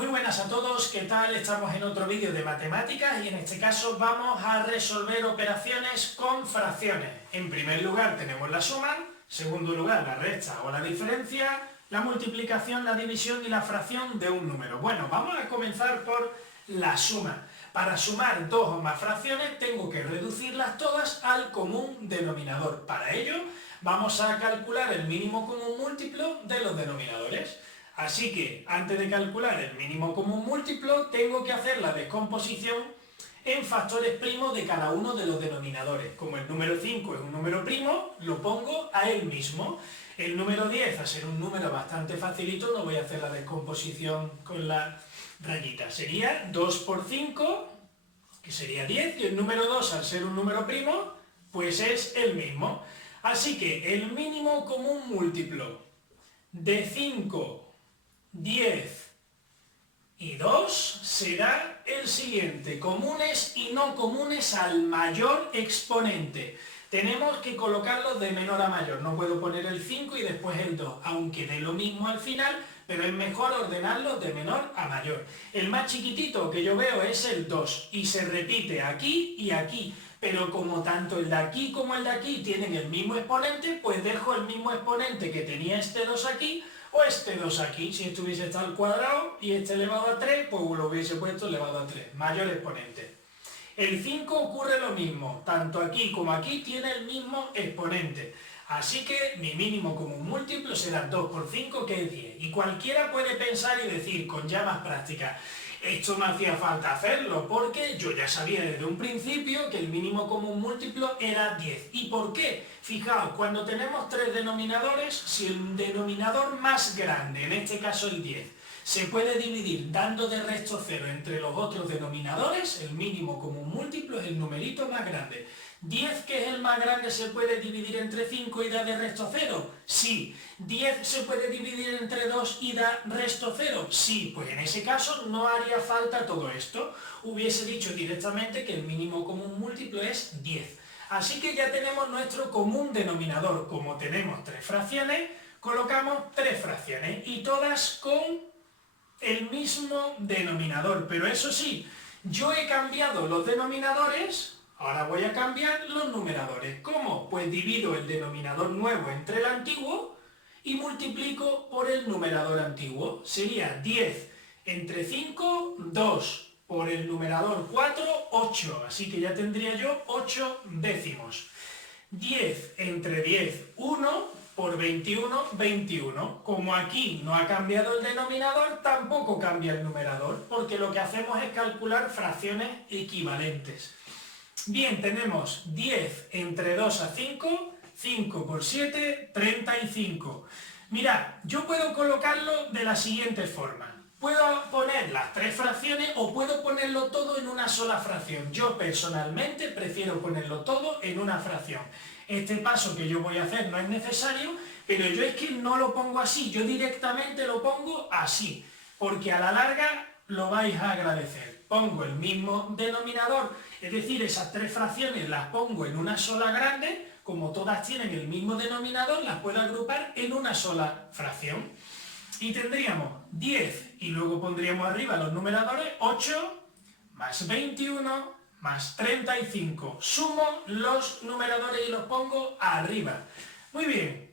Muy buenas a todos, ¿qué tal? Estamos en otro vídeo de matemáticas y en este caso vamos a resolver operaciones con fracciones. En primer lugar tenemos la suma, en segundo lugar la resta o la diferencia, la multiplicación, la división y la fracción de un número. Bueno, vamos a comenzar por la suma. Para sumar dos o más fracciones tengo que reducirlas todas al común denominador. Para ello vamos a calcular el mínimo común múltiplo de los denominadores. Así que, antes de calcular el mínimo común múltiplo, tengo que hacer la descomposición en factores primos de cada uno de los denominadores. Como el número 5 es un número primo, lo pongo a él mismo. El número 10, al ser un número bastante facilito, no voy a hacer la descomposición con la rayita. Sería 2 por 5, que sería 10, y el número 2, al ser un número primo, pues es el mismo. Así que el mínimo común múltiplo de 5, 10 y 2 será el siguiente, comunes y no comunes al mayor exponente. Tenemos que colocarlos de menor a mayor, no puedo poner el 5 y después el 2, aunque dé lo mismo al final, pero es mejor ordenarlos de menor a mayor. El más chiquitito que yo veo es el 2 y se repite aquí y aquí, pero como tanto el de aquí como el de aquí tienen el mismo exponente, pues dejo el mismo exponente que tenía este 2 aquí, o este 2 aquí. Si esto hubiese estado al cuadrado y este elevado a 3, pues lo hubiese puesto elevado a 3, mayor exponente. El 5 ocurre lo mismo, tanto aquí como aquí tiene el mismo exponente. Así que mi mínimo común múltiplo será 2 por 5, que es 10. Y cualquiera puede pensar y decir, con ya más práctica, esto no hacía falta hacerlo, porque yo ya sabía desde un principio que el mínimo común múltiplo era 10. ¿Y por qué? Fijaos, cuando tenemos tres denominadores, si el denominador más grande, en este caso el 10, se puede dividir dando de resto 0 entre los otros denominadores, el mínimo común múltiplo es el numerito más grande. 10, que es el más grande, ¿se puede dividir entre 5 y da de resto 0? Sí. 10 se puede dividir entre 2 y da resto 0. Sí, pues en ese caso no haría falta todo esto. Hubiese dicho directamente que el mínimo común múltiplo es 10. Así que ya tenemos nuestro común denominador. Como tenemos tres fracciones, colocamos tres fracciones y todas con el mismo denominador. Pero eso sí, yo he cambiado los denominadores. Ahora voy a cambiar los numeradores. ¿Cómo? Pues divido el denominador nuevo entre el antiguo y multiplico por el numerador antiguo. Sería 10 entre 5, 2, por el numerador 4, 8. Así que ya tendría yo 8 décimos. 10 entre 10, 1, por 21, 21. Como aquí no ha cambiado el denominador, tampoco cambia el numerador, porque lo que hacemos es calcular fracciones equivalentes. Bien, tenemos 10 entre 2 a 5, 5 por 7, 35. Mirad, yo puedo colocarlo de la siguiente forma. Puedo poner las tres fracciones o puedo ponerlo todo en una sola fracción. Yo personalmente prefiero ponerlo todo en una fracción. Este paso que yo voy a hacer no es necesario, pero yo es que no lo pongo así, yo directamente lo pongo así, porque a la larga lo vais a agradecer. Pongo el mismo denominador, es decir, esas tres fracciones las pongo en una sola grande, como todas tienen el mismo denominador, las puedo agrupar en una sola fracción. Y tendríamos 10, y luego pondríamos arriba los numeradores, 8 más 21 más 35. Sumo los numeradores y los pongo arriba. Muy bien,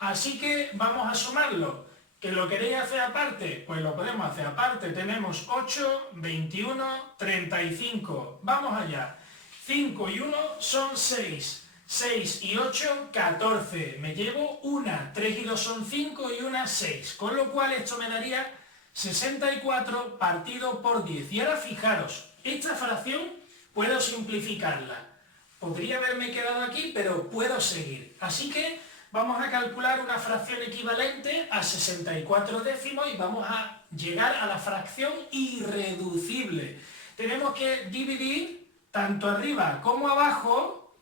así que vamos a sumarlo. ¿Que lo queréis hacer aparte? Pues lo podemos hacer aparte. Tenemos 8, 21, 35. Vamos allá. 5 y 1 son 6. 6 y 8, 14. Me llevo una. 3 y 2 son 5 y una 6. Con lo cual esto me daría 64 partido por 10. Y ahora fijaros, esta fracción puedo simplificarla. Podría haberme quedado aquí, pero puedo seguir. Así que vamos a calcular una fracción equivalente a 64 décimos y vamos a llegar a la fracción irreducible. Tenemos que dividir tanto arriba como abajo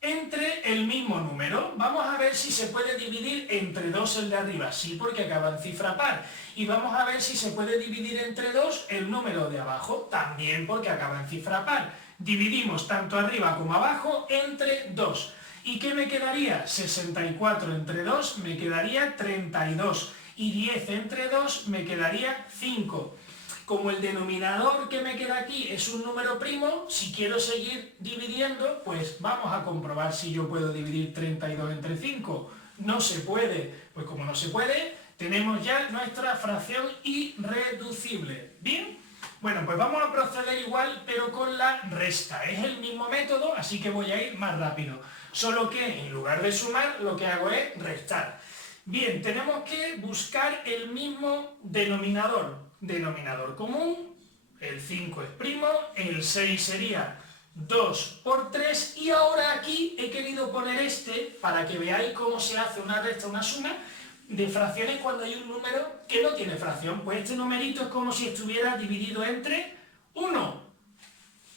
entre el mismo número. Vamos a ver si se puede dividir entre 2 el de arriba, sí, porque acaba en cifra par. Y vamos a ver si se puede dividir entre 2 el número de abajo, también porque acaba en cifra par. Dividimos tanto arriba como abajo entre 2. ¿Y qué me quedaría? 64 entre 2 me quedaría 32. Y 10 entre 2 me quedaría 5. como el denominador que me queda aquí es un número primo, si quiero seguir dividiendo, pues vamos a comprobar si yo puedo dividir 32 entre 5. No se puede, pues como no se puede, tenemos ya nuestra fracción irreducible. ¿Bien? Bueno, pues vamos a proceder igual, pero con la resta. Es el mismo método, así que voy a ir más rápido. Solo que en lugar de sumar, lo que hago es restar. Bien, tenemos que buscar el mismo denominador. Denominador común, el 5 es primo, el 6 sería 2 por 3, y ahora aquí he querido poner para que veáis cómo se hace una resta, una suma de fracciones cuando hay un número que no tiene fracción. Pues este numerito es como si estuviera dividido entre 1,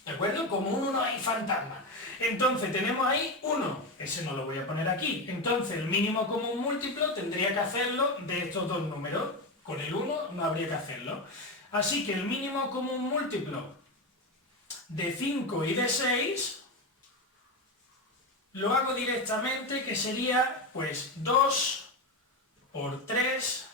¿de acuerdo? Como un 1 hay fantasma. Entonces tenemos ahí 1, ese no lo voy a poner aquí. Entonces el mínimo común múltiplo tendría que hacerlo de estos dos números. Con el 1 no habría que hacerlo. Así que el mínimo común múltiplo de 5 y de 6 lo hago directamente, que sería pues 2 por 3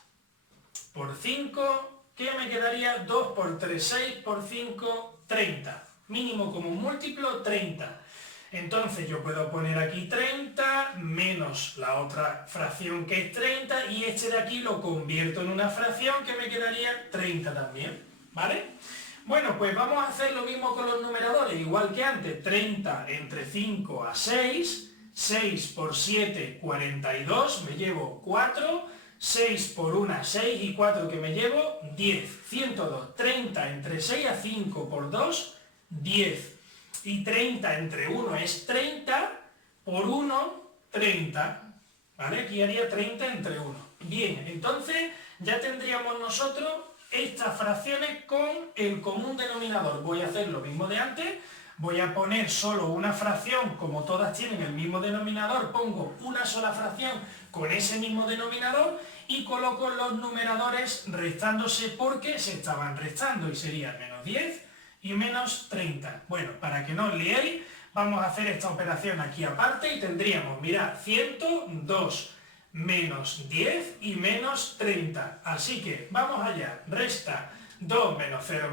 por 5, que me quedaría 2 por 3, 6 por 5, 30. Mínimo común múltiplo, 30. Entonces yo puedo poner aquí 30 menos la otra fracción que es 30, y este de aquí lo convierto en una fracción que me quedaría 30 también, ¿vale? Bueno, pues vamos a hacer lo mismo con los numeradores, igual que antes. 30 entre 5 a 6, 6 por 7, 42, me llevo 4, 6 por 1, 6 y 4 que me llevo, 10, 102, 30 entre 6 a 5 por 2, 10. Y 30 entre 1 es 30, por 1, 30, ¿vale? Aquí haría 30 entre 1. Bien, entonces ya tendríamos nosotros estas fracciones con el común denominador. Voy a hacer lo mismo de antes, voy a poner solo una fracción, como todas tienen el mismo denominador, pongo una sola fracción con ese mismo denominador y coloco los numeradores restándose porque se estaban restando, y serían menos 10 y menos 30. Bueno, para que no os liéis, vamos a hacer esta operación aquí aparte y tendríamos, mirad, 102 menos 10 y menos 30. Así que vamos allá, resta 2 menos 0,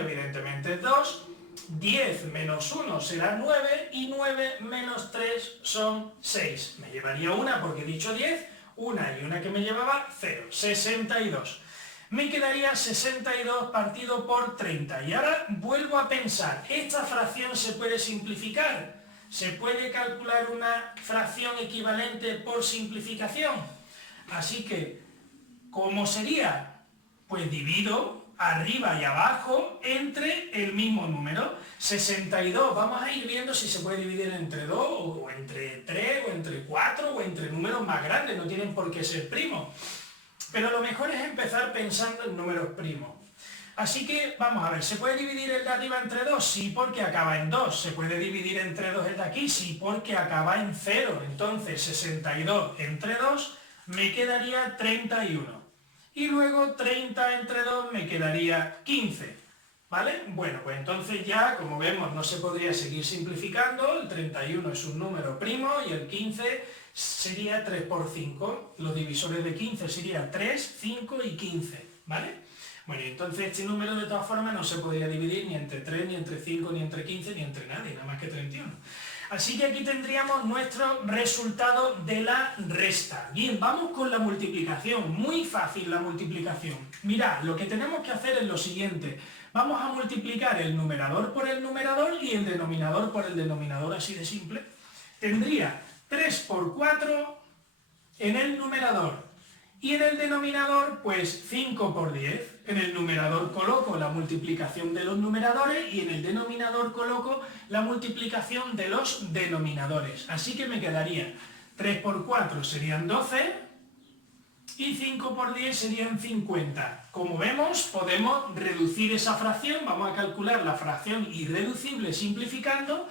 evidentemente es 2, 10 menos 1 será 9 y 9 menos 3 son 6. Me llevaría una porque he dicho 10, una y una que me llevaba 0, 62. Me quedaría 62 partido por 30. Y ahora vuelvo a pensar, ¿esta fracción se puede simplificar? ¿Se puede calcular una fracción equivalente por simplificación? Así que, ¿cómo sería? Pues divido arriba y abajo entre el mismo número. 62, vamos a ir viendo si se puede dividir entre 2, o entre 3, o entre 4, o entre números más grandes, no tienen por qué ser primos. Pero lo mejor es empezar pensando en números primos. Así que, vamos a ver, ¿se puede dividir el de arriba entre 2? Sí, porque acaba en 2. ¿Se puede dividir entre 2 el de aquí? Sí, porque acaba en 0. Entonces, 62 entre 2 me quedaría 31. Y luego 30 entre 2 me quedaría 15. ¿Vale? Bueno, pues entonces ya, como vemos, no se podría seguir simplificando. El 31 es un número primo y el 15 sería 3 por 5. Los divisores de 15 serían 3, 5 y 15. ¿Vale? Bueno, y entonces este número de todas formas no se podría dividir ni entre 3, ni entre 5, ni entre 15, ni entre nadie, nada más que 31. Así que aquí tendríamos nuestro resultado de la resta. Bien, vamos con la multiplicación. Muy fácil la multiplicación. Mirad, lo que tenemos que hacer es lo siguiente. Vamos a multiplicar el numerador por el numerador y el denominador por el denominador, así de simple. Tendría 3 por 4 en el numerador. Y en el denominador, pues 5 por 10. En el numerador coloco la multiplicación de los numeradores y en el denominador coloco la multiplicación de los denominadores. Así que me quedaría 3 por 4 serían 12 y 5 por 10 serían 50. Como vemos, podemos reducir esa fracción, vamos a calcular la fracción irreducible simplificando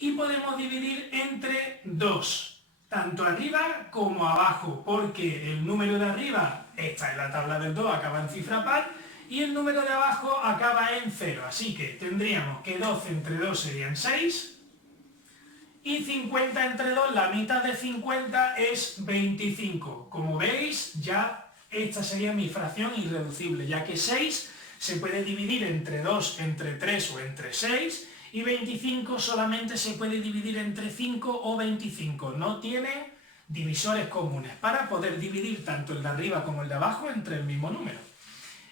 y podemos dividir entre 2. Tanto arriba como abajo, porque el número de arriba, esta es la tabla del 2, acaba en cifra par, y el número de abajo acaba en 0. Así que tendríamos que 12 entre 2 serían 6, y 50 entre 2, la mitad de 50 es 25. Como veis, ya esta sería mi fracción irreducible, ya que 6 se puede dividir entre 2, entre 3 o entre 6, y 25 solamente se puede dividir entre 5 o 25. No tiene divisores comunes para poder dividir tanto el de arriba como el de abajo entre el mismo número.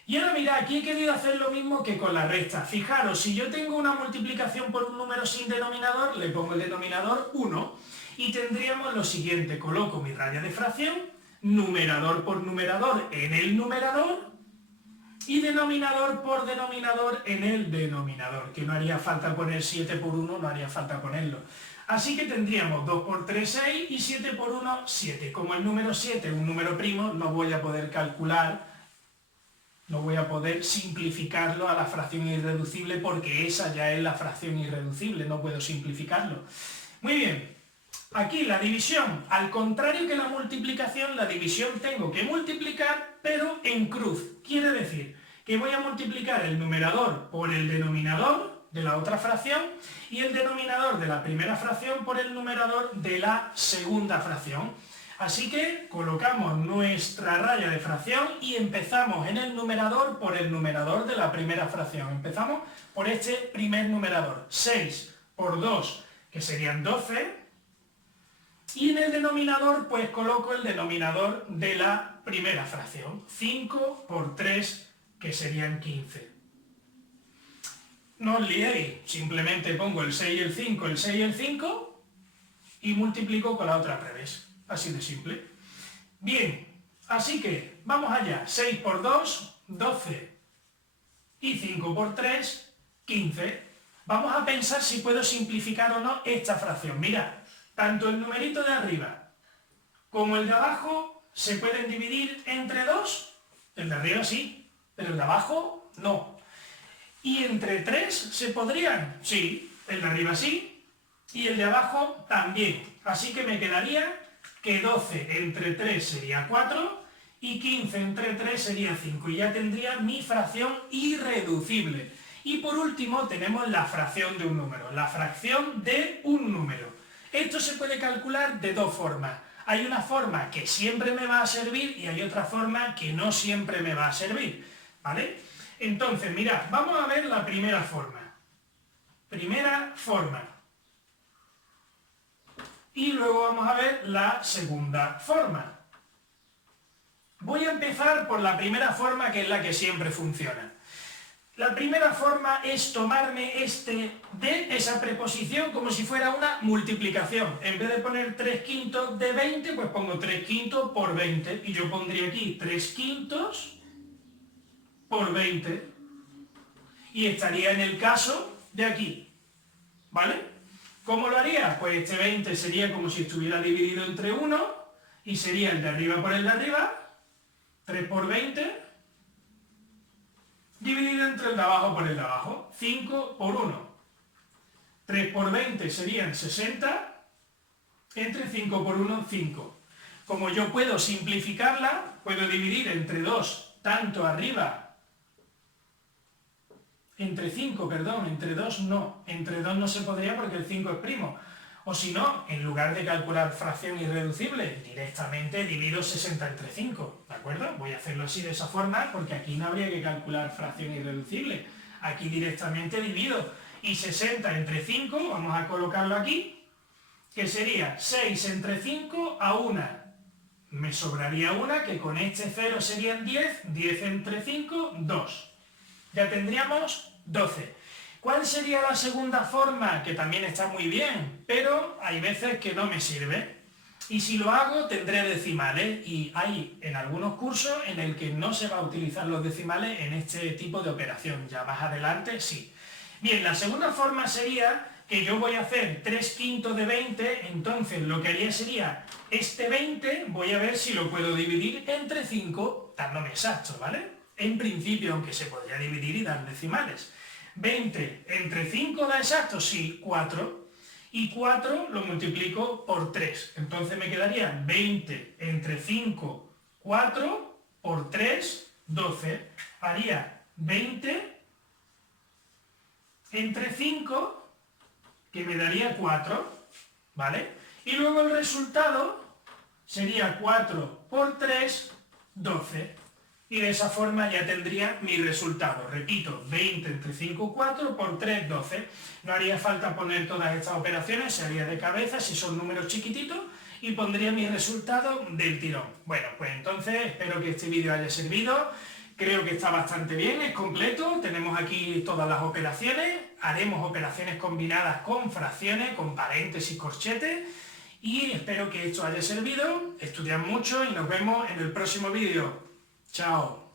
Y ahora mirad, aquí he querido hacer lo mismo que con la recta. Fijaros, si yo tengo una multiplicación por un número sin denominador, le pongo el denominador 1 y tendríamos lo siguiente. Coloco mi raya de fracción, numerador por numerador en el numerador y denominador por denominador en el denominador, que no haría falta poner 7 por 1, no haría falta ponerlo. Así que tendríamos 2 por 3, 6 y 7 por 1, 7. Como el número 7 es un número primo, no voy a poder calcular, no voy a poder simplificarlo a la fracción irreducible porque esa ya es la fracción irreducible, no puedo simplificarlo. Muy bien, aquí la división, al contrario que la multiplicación, la división tengo que multiplicar, pero en cruz. Quiere decir que voy a multiplicar el numerador por el denominador de la otra fracción y el denominador de la primera fracción por el numerador de la segunda fracción. Así que colocamos nuestra raya de fracción y empezamos en el numerador por el numerador de la primera fracción. Empezamos por este primer numerador. 6 por 2, que serían 12. Y en el denominador, pues coloco el denominador de la primera fracción. 5 por 3, que serían 15. No os liéis, simplemente pongo el 6 y el 5, el 6 y el 5, y multiplico con la otra al revés. Así de simple. Bien, así que vamos allá. 6 por 2, 12. Y 5 por 3, 15. Vamos a pensar si puedo simplificar o no esta fracción. Mirad, tanto el numerito de arriba como el de abajo se pueden dividir entre 2. El de arriba sí, pero el de abajo no. ¿Y entre 3 se podrían? Sí, el de arriba sí, y el de abajo también. Así que me quedaría que 12 entre 3 sería 4 y 15 entre 3 sería 5. Y ya tendría mi fracción irreducible. Y por último tenemos la fracción de un número, la fracción de un número. Esto se puede calcular de dos formas. Hay una forma que siempre me va a servir y hay otra forma que no siempre me va a servir, ¿vale? Entonces, mirad, vamos a ver la primera forma. Primera forma. Y luego vamos a ver la segunda forma. Voy a empezar por la primera forma, que es la que siempre funciona. La primera forma es tomarme este de esa preposición como si fuera una multiplicación. En vez de poner 3 quintos de 20, pues pongo 3 quintos por 20. Y yo pondría aquí 3 quintos por 20. Y estaría en el caso de aquí. ¿Vale? ¿Cómo lo haría? Pues este 20 sería como si estuviera dividido entre 1 y sería el de arriba por el de arriba, 3 por 20, dividido entre el de abajo por el de abajo, 5 por 1. 3 por 20 serían 60, entre 5 por 1, 5. Como yo puedo simplificarla, puedo dividir entre 2, tanto arriba, entre 5, perdón, entre 2 no. Entre 2 no se podría porque el 5 es primo. O si no, en lugar de calcular fracción irreducible, directamente divido 60 entre 5. ¿De acuerdo? Voy a hacerlo así de esa forma porque aquí no habría que calcular fracción irreducible. Aquí directamente divido. Y 60 entre 5, vamos a colocarlo aquí, que sería 6 entre 5 a 1. Me sobraría una, que con este 0 serían 10. 10 entre 5, 2. Ya tendríamos 12. ¿Cuál sería la segunda forma? Que también está muy bien, pero hay veces que no me sirve. Y si lo hago, tendré decimales. Y hay en algunos cursos en el que no se va a utilizar los decimales en este tipo de operación. Ya más adelante, sí. Bien, la segunda forma sería que yo voy a hacer 3 quintos de 20, entonces lo que haría sería este 20, voy a ver si lo puedo dividir entre 5, dándome exacto, ¿vale? En principio, aunque se podría dividir y dar decimales. 20 entre 5 da exacto, sí, 4. Y 4 lo multiplico por 3. Entonces me quedaría 20 entre 5, 4, por 3, 12. Haría 20 entre 5, que me daría 4, ¿vale? Y luego el resultado sería 4 por 3, 12. Y de esa forma ya tendría mi resultado. Repito, 20 entre 5, 4 por 3, 12. No haría falta poner todas estas operaciones, se haría de cabeza si son números chiquititos y pondría mi resultado del tirón. Bueno, pues entonces espero que este vídeo haya servido. Creo que está bastante bien, es completo. Tenemos aquí todas las operaciones. Haremos operaciones combinadas con fracciones, con paréntesis, corchetes. Y espero que esto haya servido. Estudiad mucho y nos vemos en el próximo vídeo. Chao.